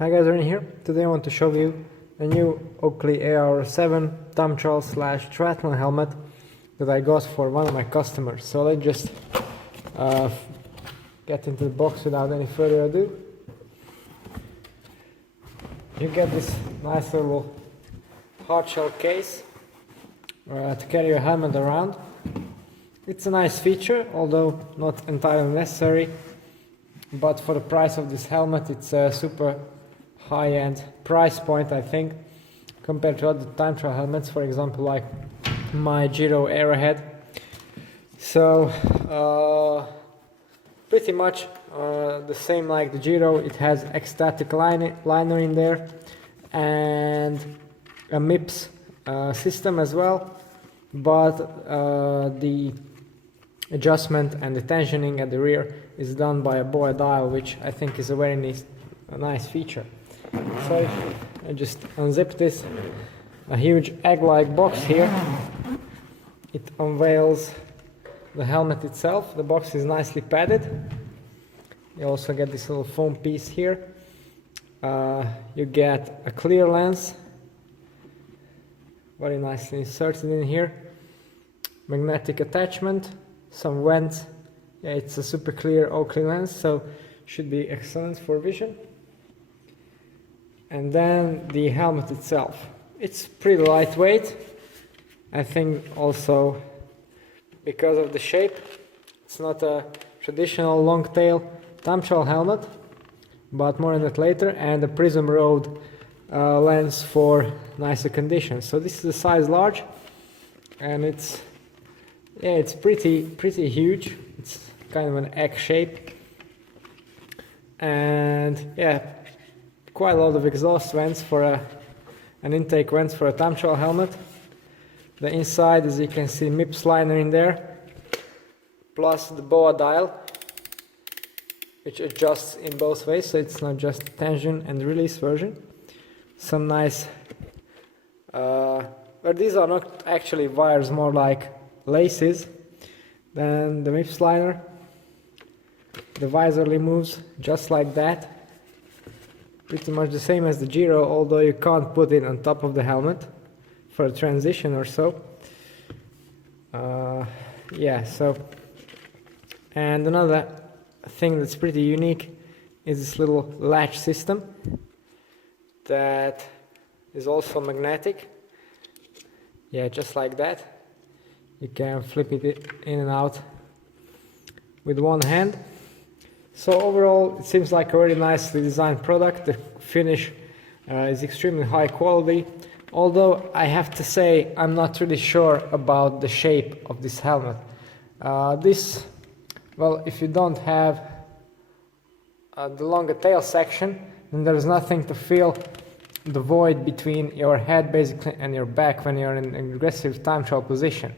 Hi guys, Ernie here. Today I want to show you a new Oakley ARO7 time trial / triathlon helmet that I got for one of my customers. So let's just get into the box without any further ado. You get this nice little hard shell case to carry your helmet around. It's a nice feature, although not entirely necessary, but for the price of this helmet it's a super high-end price point, I think, compared to other time trial helmets, for example like my Giro Arrowhead. So pretty much the same like the Giro. It has ecstatic liner in there and a MIPS system as well, but the adjustment and the tensioning at the rear is done by a boa dial, which I think is a very nice feature. So if I just unzip this, a huge egg-like box here, it unveils the helmet itself. The box is nicely padded. You also get this little foam piece here. You get a clear lens, very nicely inserted in here. Magnetic attachment, some vents. Yeah, it's a super clear Oakley lens, so should be excellent for vision. And then the helmet itself. It's pretty lightweight. I think also because of the shape. It's not a traditional long tail time trial helmet, but more on that later. And the Prism Road lens for nicer conditions. So this is a size large, and it's pretty huge. It's kind of an egg shape, and yeah, quite a lot of exhaust vents for an intake vents for a time trial helmet. The inside, as you can see, MIPS liner in there, plus the boa dial, which adjusts in both ways, so it's not just a tension and release version. Some nice, but these are not actually wires, more like laces. Then the MIPS liner, the visor removes just like that. Pretty much the same as the Giro, although you can't put it on top of the helmet for a transition or so. Yeah, so, and another thing that's pretty unique is this little latch system that is also magnetic. Yeah, just like that. You can flip it in and out with one hand. So overall, it seems like a very nicely designed product. The finish is extremely high quality, although I have to say I'm not really sure about the shape of this helmet. Well, if you don't have the longer tail section, then there's nothing to fill the void between your head basically and your back when you're in an aggressive time trial position.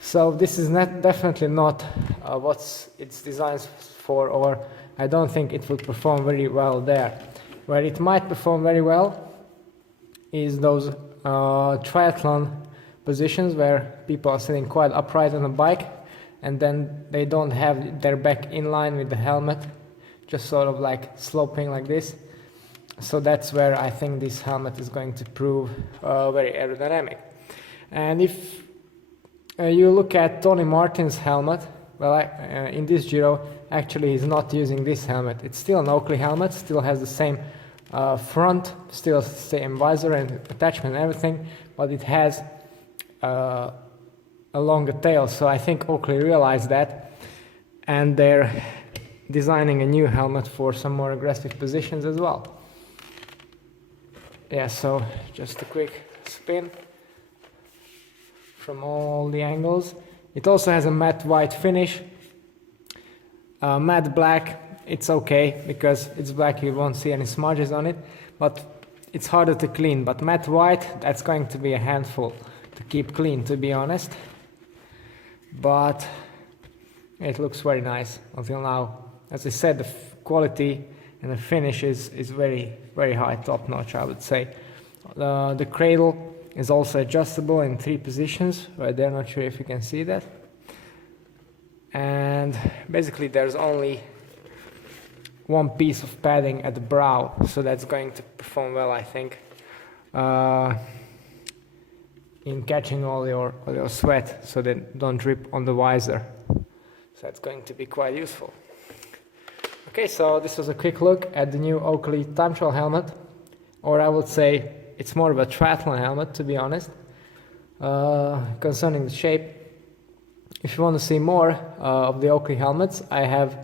So this is definitely not what it's designed for, or I don't think it will perform very well there. Where it might perform very well is those triathlon positions where people are sitting quite upright on a bike and then they don't have their back in line with the helmet, just sort of like sloping like this. So that's where I think this helmet is going to prove very aerodynamic. And if you look at Tony Martin's helmet, well, in this Giro, actually he's not using this helmet. It's still an Oakley helmet, still has the same front, still the same visor and attachment and everything, but it has a longer tail. So I think Oakley realized that, and they're designing a new helmet for some more aggressive positions as well. Yeah, so just a quick spin from all the angles. It also has a matte white finish. Matte black, it's okay because it's black, you won't see any smudges on it, but it's harder to clean. But matte white, that's going to be a handful to keep clean, to be honest. But it looks very nice until now. As I said, the quality and the finish is very high, top notch, I would say. The cradle is also adjustable in 3 positions, right there, not sure if you can see that. And basically there's only one piece of padding at the brow, so that's going to perform well, I think, in catching all your sweat, so that don't drip on the visor. So that's going to be quite useful. Okay, so this was a quick look at the new Oakley time trial helmet, or I would say it's more of a triathlon helmet, to be honest, concerning the shape. If you want to see more of the Oakley helmets, I have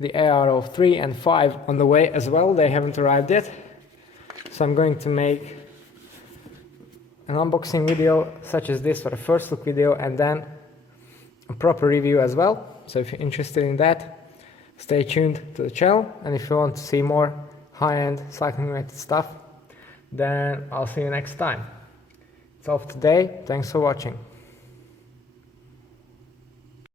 the ARO3 and 5 on the way as well. They haven't arrived yet, so I'm going to make an unboxing video such as this for a first look video, and then a proper review as well. So if you're interested in that, stay tuned to the channel, and if you want to see more high-end cycling related stuff, then I'll see you next time. That's all for today. Thanks for watching.